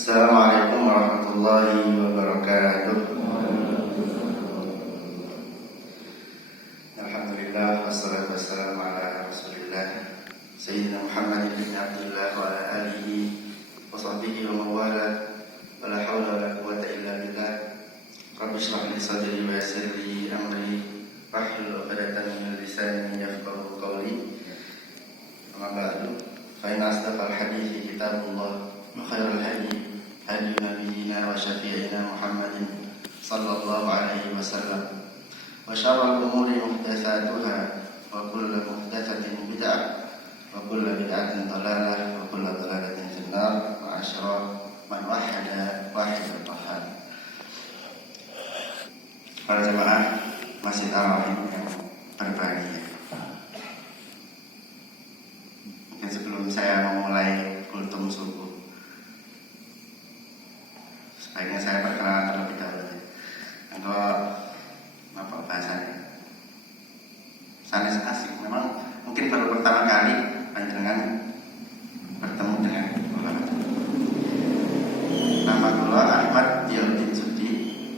Assalamualaikum warahmatullahi wabarakatuh. Alhamdulillah wassalatu wassalamu ala Rasulillah Sayyidina Muhammad bin Abdullah wa ala alihi wa sahbihi wa mawala wa la hawla wa la quwwata illa billah. Rabbi shrah li sadri wa yassir li amri wahlul 'uqdatam min lisani yafqahu qawli. Amma ba'du, fa inna asdaqal hadithi kitabullah wa khairal hadi hadi nabiyyina wa syafi'ina Muhammadin sallallahu alaihi wasallam wa syarrul umuri muhdatsatuha wa kullu muhdatsatin bid'ah wa kullu bid'atin dhalalah wa kullu dhalalatin finnar wa asyara man wahada wahidul qahhar. Para jemaah Masjid Ar-Rahim yang berbahagia, mungkin sebelum saya memulai kultum subuh, sebaiknya saya perkenalan terlebih dahulu. Kalau apa bahasanya, sanes asik. Memang mungkin baru pertama kali panjenengan bertemu dengan kula. Nama kula Ahmad Yauddin Sudi,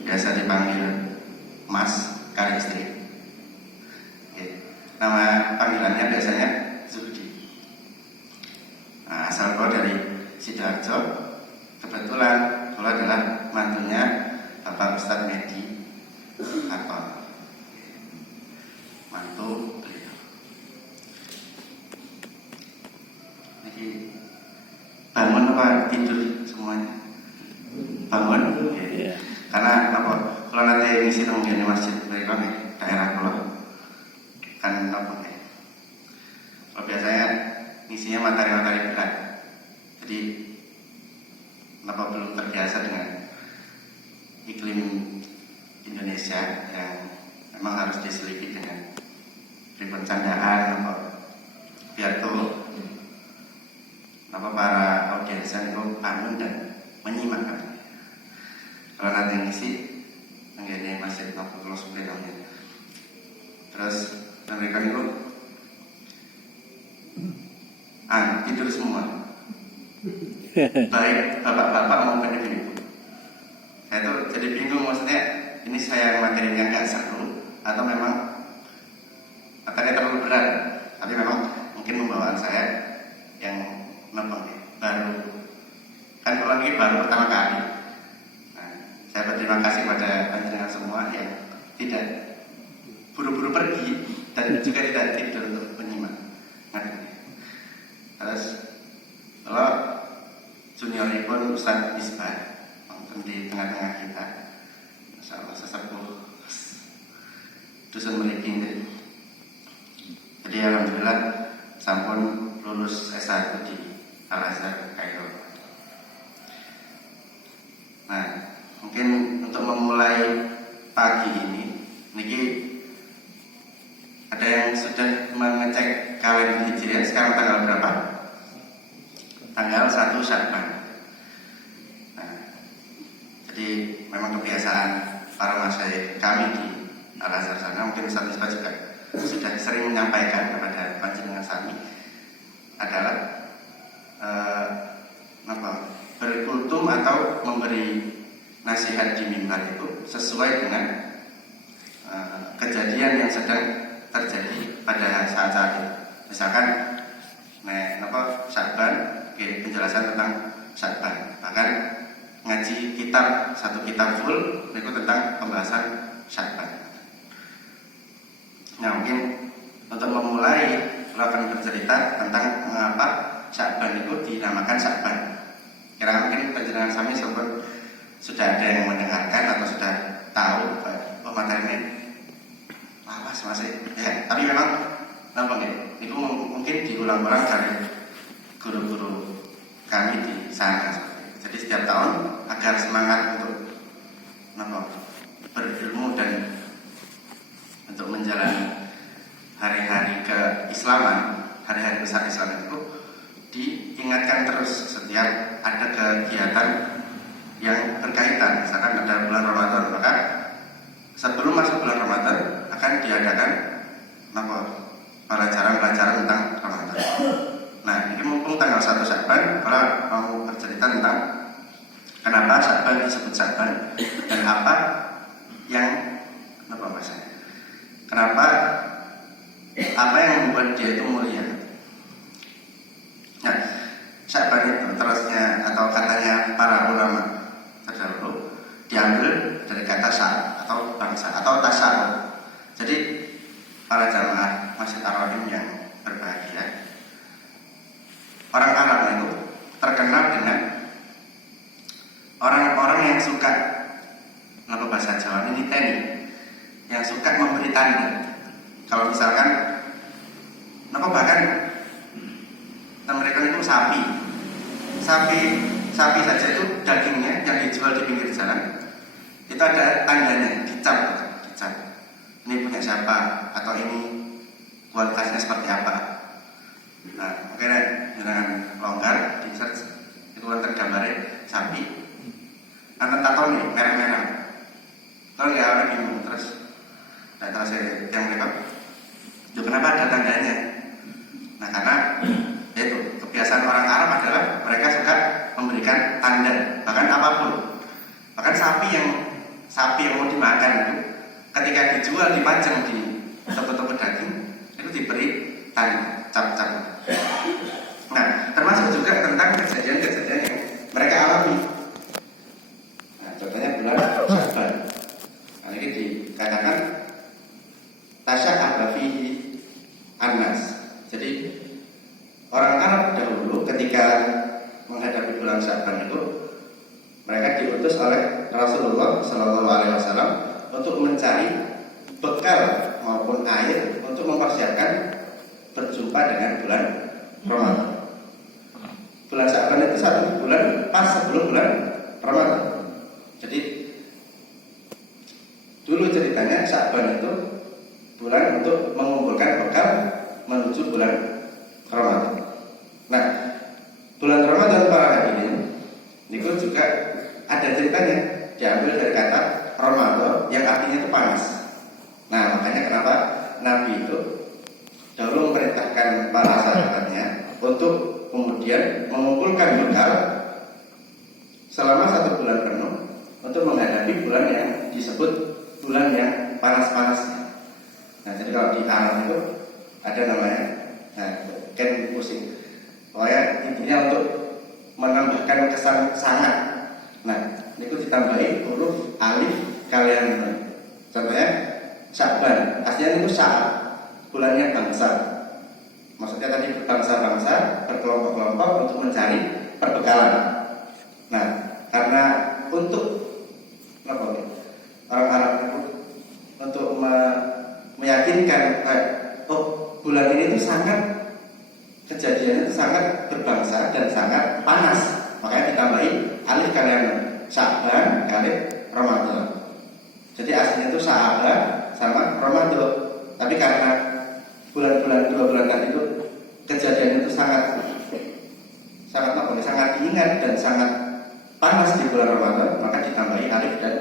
biasa dipanggil Mas kali istri. Nama panggilannya biasanya Sudi. Nah, asal kula dari Sidoarjo. Kebetulan kula adalah mantunya Bapak Ustadz Medi Hartono, mantu beliau. Jadi bangun apa tidur semuanya? Bangun, ya. Karena apa? Kalau nanti ngisi tentang masjid mereka nih daerah kula kan apa nih? Kalau biasanya ngisinya materi-materi berat, jadi kenapa belum terbiasa dengan iklim Indonesia yang memang harus diselipi dengan perbincangan apa biar tuh apa para audiensen itu bangun dan menyimak kan. Kalau nanti ngisi mengenai masjid nopo kalau sepedanya, terus mereka itu tidur semua. Baik bapak-bapak maupun ibu-ibu. Saya tuh jadi bingung, maksudnya ini saya materinya nggak seru atau memang materinya terlalu berat. Tapi memang mungkin pembawaan saya yang baru kan kalau ini baru pertama kali. Nah, saya berterima kasih pada panjenengan semua yang tidak buru-buru pergi dan juga tidak tidur untuk menyimak. Terus kalau juniornya pun Ustadz Misbah di tengah-tengah kita, Masya Allah, sesepuh dusun meriking. Jadi alhamdulillah sampun lulus S1 di Al-Azhar Kairo. Nah, mungkin untuk memulai pagi ini ada yang sudah mengecek kalender Hijriah. Sekarang tanggal berapa? Tanggal 1 Sya'ban. Nah, jadi memang kebiasaan para masyayikh kami di Al-Azhar sana, mungkin Ustaz Misbah juga sudah sering menyampaikan kepada panjenengan sami adalah berkultum atau memberi nasihat di mimbar itu sesuai dengan kejadian yang sedang terjadi pada saat-saat itu. Misalkan Sya'ban, penjelasan tentang Sya'ban, bahkan ngaji kitab, satu kitab full itu tentang pembahasan Sya'ban. Nah, mungkin untuk memulai kita akan bercerita tentang mengapa Sya'ban itu dinamakan Sya'ban. Kira-kira mungkin penjelasan kami sudah ada yang mendengarkan atau sudah tahu materinya lawas masih ya, tapi memang itu mungkin diulang-ulang dari guru-guru kami di sana. Jadi setiap tahun agar semangat untuk berilmu dan untuk menjalani hari-hari keislaman, hari-hari besar Islam itu diingatkan terus setiap ada kegiatan yang berkaitan. Misalkan ada bulan Ramadan, maka sebelum masuk bulan Ramadan akan diadakan pelajaran tentang Ramadan. Nah, ini mumpung tanggal 1 Sya'ban, kalau mau bercerita tentang Kenapa Sya'ban disebut Sya'ban dan apa yang bahasanya? Kenapa apa yang membuat dia itu mulia? Nah, Sya'ban itu terusnya atau katanya para ulama terdahulu diambil dari kata sya' atau bangsa atau tasya'ud. Jadi para jamaah Masjid Ar-Rahim yang berbahagia, orang Arab itu terkenal dengan orang-orang yang suka, apa bahasa Jawa ini teni, yang suka memberi tanda. Kalau misalkan, bahkan mereka itu sapi saja itu dagingnya yang dijual di pinggir jalan itu ada tandanya, dicap. Ini punya siapa atau ini kualitasnya seperti apa. Nah, oke deh, dengan longgar di search itu tergambarnya sapi atau nih merah-merah. Kalau nggak orang bingung terus data saya yang mereka, kenapa ada tandanya? Nah, karena itu kebiasaan orang Arab adalah mereka suka memberikan tanda, bahkan apapun, bahkan sapi yang mau dimakan itu ketika dijual dipajang di toko-toko daging itu diberi tanda cap-cap. Nah, termasuk juga tentang kejadian-kejadian yang mereka alami. Nah, contohnya bulan Sya'ban. Nah, ini dikatakan tasya'aba fihi an-nas. Jadi orang Arab dahulu ketika menghadapi bulan Sya'ban itu mereka diutus oleh Rasulullah SAW untuk mencari bekal maupun air untuk mempersiapkan berjumpa dengan bulan Ramadan. Bulan Sya'ban itu satu bulan pas sebelum bulan Ramadan. Jadi dulu ceritanya Sya'ban itu bulan untuk mengumpulkan bekal menuju bulan Ramadan. Nah, bulan Ramadan para hadirin itu juga ada ceritanya, diambil dari kata Ramadan yang artinya itu panas. Nah, makanya kenapa Nabi itu dahulu memerintahkan para sahabatnya untuk kemudian mengumpulkan bekal selama 1 bulan penuh untuk menghadapi bulan yang disebut bulan yang panas-panasnya. Nah, jadi kalau di Arab itu ada namanya, ken pusing. Pokoknya intinya untuk menambahkan kesan sangat. Nah, itu ditambahi huruf alif kalian. Contohnya Sya'ban, aslinya itu Sya', bulannya bangsa. Maksudnya tadi bangsa-bangsa berkelompok-kelompok untuk mencari perbekalan. Nah, karena untuk orang Arab itu untuk meyakinkan bulan ini itu sangat kejadiannya itu sangat berbangsa dan sangat panas, makanya ditambahi alif kalian Sya'ban kali Ramadan. Jadi aslinya itu Sya'ban sama Ramadan, tapi karena bulan-bulan 2 bulan tadi itu kejadiannya itu sangat diingat dan sangat panas di bulan Ramadan, maka ditambahi alif dan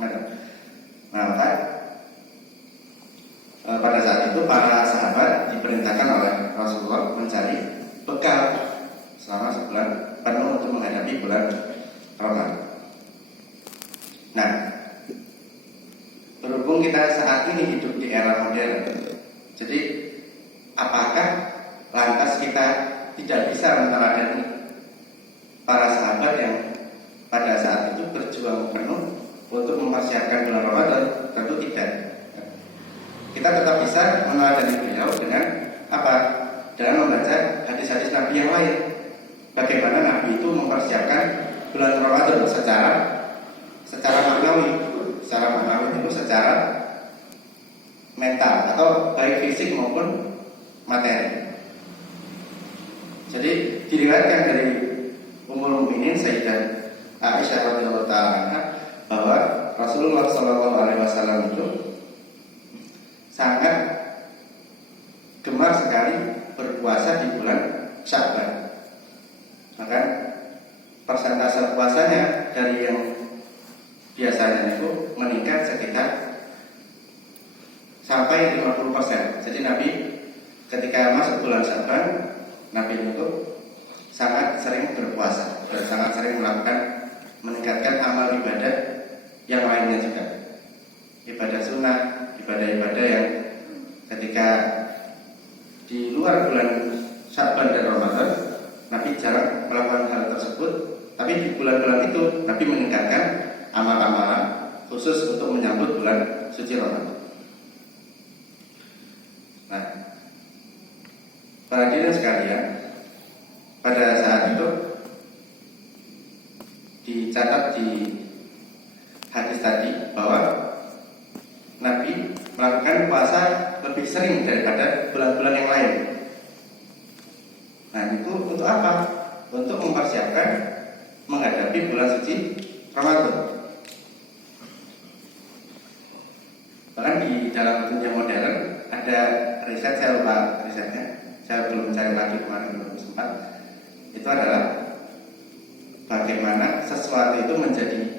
maka pada saat itu para sahabat diperintahkan oleh Rasulullah mencari bekal selama sebulan penuh untuk menghadapi bulan Ramadan. Nah, berhubung kita saat ini hidup di era modern, jadi apakah lantas kita tidak bisa meneladani para sahabat yang pada saat itu berjuang penuh untuk mempersiapkan bulan Ramadan? Tentu tidak. Kita tetap bisa meneladani beliau dengan apa? Dengan membaca hadis-hadis Nabi yang lain. Bagaimana Nabi itu mempersiapkan bulan Ramadan secara maknawi, itu secara mental atau baik fisik maupun materi. Jadi diriwayatkan dari Ummul Mukminin Sayyidah Aisyah radhiyallahu ta'ala bahwa Rasulullah SAW itu sangat gemar sekali berpuasa di bulan Sya'ban. Maka persentase puasanya dari yang biasanya itu meningkat sekitar sampai 50%. Jadi Nabi ketika masuk bulan Sya'ban, Nabi itu sangat sering berpuasa. dan sangat sering melakukan meningkatkan amal ibadah yang lainnya juga, ibadah sunnah, ibadah-ibadah yang ketika di luar bulan Sya'ban dan Ramadan Nabi jarang melakukan hal tersebut, tapi di bulan-bulan itu Nabi meningkatkan amal-amalan khusus untuk menyambut bulan suci Ramadan. Nah, para hadirin sekalian, pada saat itu dicatat di hadis tadi bahwa Nabi melakukan puasa lebih sering daripada bulan-bulan yang lain. Nah, itu untuk apa? Untuk mempersiapkan menghadapi bulan suci Ramadan. Bahkan di dalam dunia modern ada riset, saya lupa risetnya, saya belum cari lagi kemarin, belum sempat. Itu adalah bagaimana sesuatu itu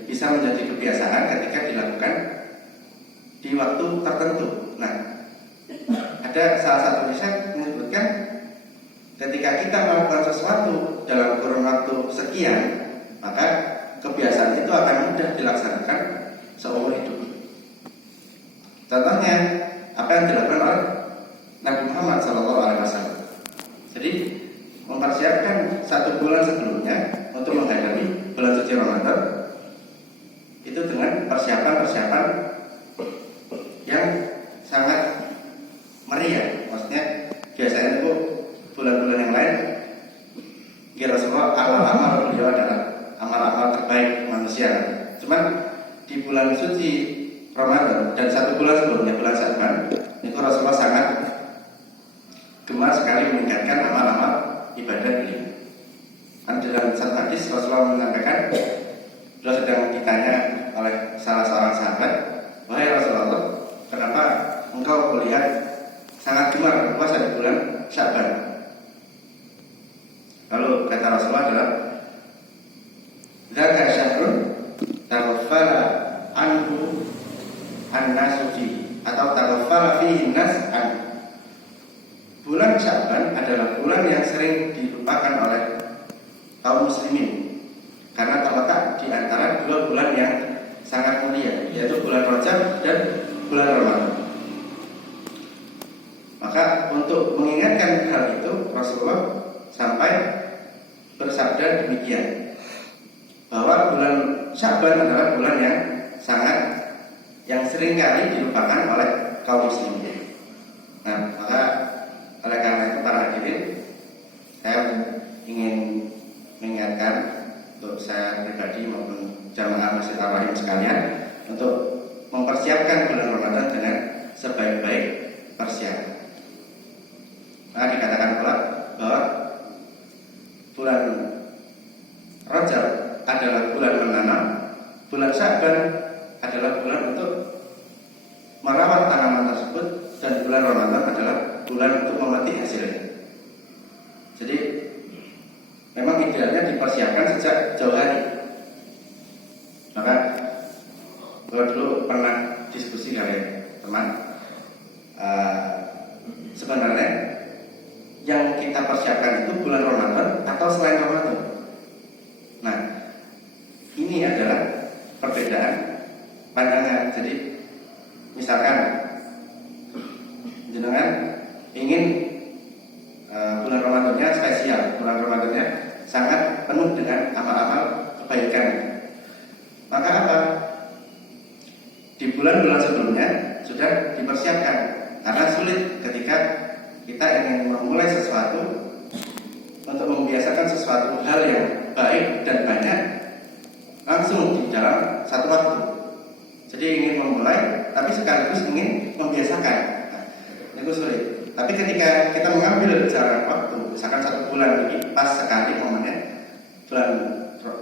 bisa menjadi kebiasaan ketika dilakukan di waktu tertentu. Nah, ada salah satu riset menyebutkan ketika kita melakukan sesuatu dalam kurun waktu sekian, maka kebiasaan itu akan mudah dilaksanakan seumur hidup. Contohnya apa yang dilakukan oleh Nabi Muhammad SAW. Jadi mempersiapkan 1 bulan sebelumnya untuk menghadapi bulan suci Ramadan itu dengan persiapan-persiapan yang sangat meriah. Maksudnya biasanya itu bulan-bulan yang lain ya Rasulullah amal-amal beliau adalah amal-amal terbaik manusia. Cuman di bulan suci Ramadan dan 1 bulan sebelumnya, bulan Sya'ban, itu Rasulullah sangat gemar sekali meningkatkan amal-amal ibadah beliau. Dan dalam satu hadis Rasulullah menyampaikan, beliau sedang ditanya oleh salah seorang sahabat, "Wahai Rasulullah, kenapa engkau kulihat sangat gemar berpuasa di bulan Sya'ban?" Lalu kata Rasulullah adalah, "Dzaka syahrun taghaffala anhu an-nasu fihi," atau taghaffala fihi an-nas an. Bulan Sya'ban adalah bulan yang sering dilupakan oleh kaum muslimin karena terletak di antara 2 bulan yang sangat mulia, yaitu bulan Rajab dan bulan Ramadan. Maka untuk mengingatkan hal itu, Rasulullah sampai bersabda demikian, bahwa bulan Sya'ban adalah bulan yang sering kali dilupakan oleh kaum muslimin. Nah, maka oleh karena itu para hadirin, saya ingin mengingatkan untuk saya pribadi maupun jamaah Masjid Ar-Rahim sekalian untuk mempersiapkan bulan Ramadan dengan sebaik-baik persiapan. Nah, dikatakan pula bahwa bulan Rajab adalah bulan menanam, bulan Sya'ban adalah bulan untuk merawat tanaman tersebut, dan bulan Ramadan adalah bulan untuk memetik hasilnya. Jadi memang idealnya dipersiapkan sejak jauh hari. Maka kalau dulu pernah diskusi dengan teman, sebenarnya yang kita persiapkan itu bulan Ramadan atau selain Ramadan. Nah, ini adalah perbedaan pandangan. Jadi misalkan jenengan ingin bulan Ramadannya spesial, bulan Ramadannya sangat penuh dengan amal-amal kebaikan, maka apa? Di bulan-bulan sebelumnya sudah dipersiapkan, karena sulit ketika kita ingin memulai sesuatu untuk membiasakan sesuatu hal yang baik dan banyak langsung di dalam satu waktu. Jadi ingin memulai tapi sekaligus ingin membiasakan, nah, itu sulit. Tapi ketika kita mengambil jarak waktu, misalkan 1 bulan ini pas sekali momennya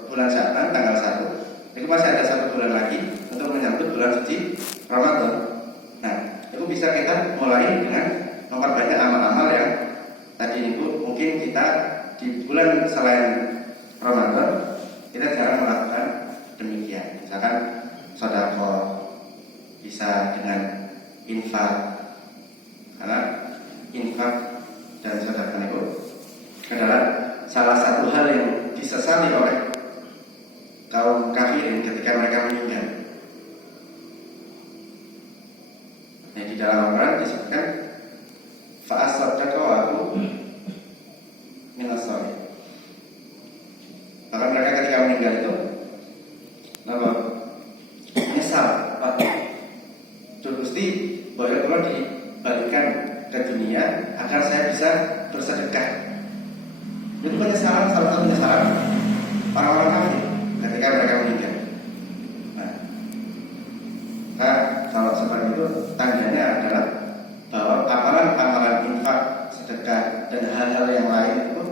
bulan Sya'ban tanggal 1, itu masih ada 1 bulan lagi untuk menyambut bulan suci Ramadan. Nah, itu bisa kita mulai dengan memperbanyak amal-amal yang tadi itu mungkin kita di bulan selain Ramadan kita jarang melakukan demikian. Misalkan sedekah, bisa dengan infak, karena infak dan sedekah itu adalah salah satu hal yang disesali oleh disebutkan fa'asaddaqa wa aku minas sholihin. Bahkan mereka ketika meninggal itu apa? Menyesal, Pak. Gusti, boleh kalau dibalikkan ke dunia agar saya bisa bersedekah. Itu penyesalan, salah satu penyesalan orang-orang kafir ketika mereka meninggal. Nah, kalau seperti itu tandanya adalah bahwa amalan-amalan infak, sedekah dan hal-hal yang lain itu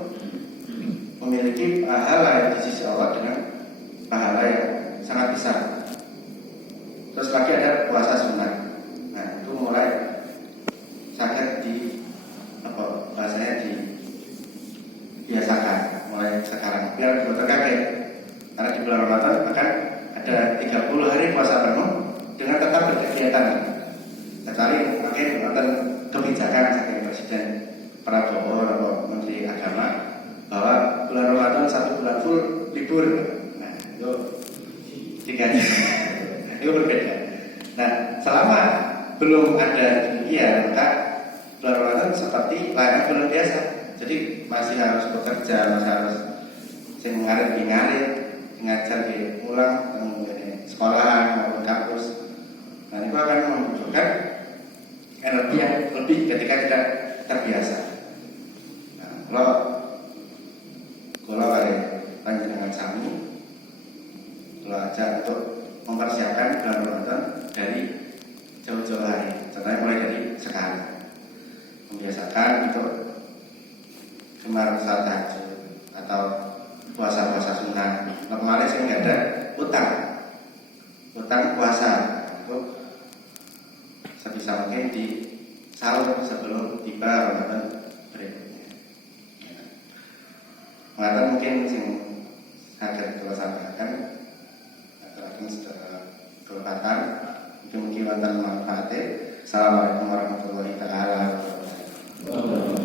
memiliki pahala di sisi Allah dengan pahala yang sangat besar. Terus lagi ada puasa sunnah. Nah, itu mulai sangat biasakan mulai sekarang biar kita terkaget. Karena di bulan Ramadan akan ada 30 hari puasa penuh dengan tetap berkegiatan. Kecuali mungkin nonton kebijakan saking Presiden Prabowo atau Menteri Agama bahwa bulan Ramadan 1 bulan full libur. Nah, itu 3 itu berbeda. Nah, selama belum ada demikian, maka bulan Ramadan seperti layaknya bulan biasa. Jadi masih harus bekerja, masih harus ngarit, ngajar di ulang, sekolahan maupun kampus. Nah, itu akan membutuhkan energi yang lebih ketika kita terbiasa. Nah, kalau panjenengan sami, kalau aja untuk mempersiapkan bulan Ramadan dari jauh-jauh hari, contohnya mulai dari sekarang, membiasakan untuk gemar saat tahajud atau puasa-puasa sunnah. Kemarin saya nggak ada utang puasa itu sebisa mungkin di sahur sebelum tiba Ramadan berikutnya. Mengatakan mungkin sing saged kula sampaikan aturaken secara kelebatan mungkin wonten manfaate. Assalamualaikum warahmatullahi taala wabarakatuh.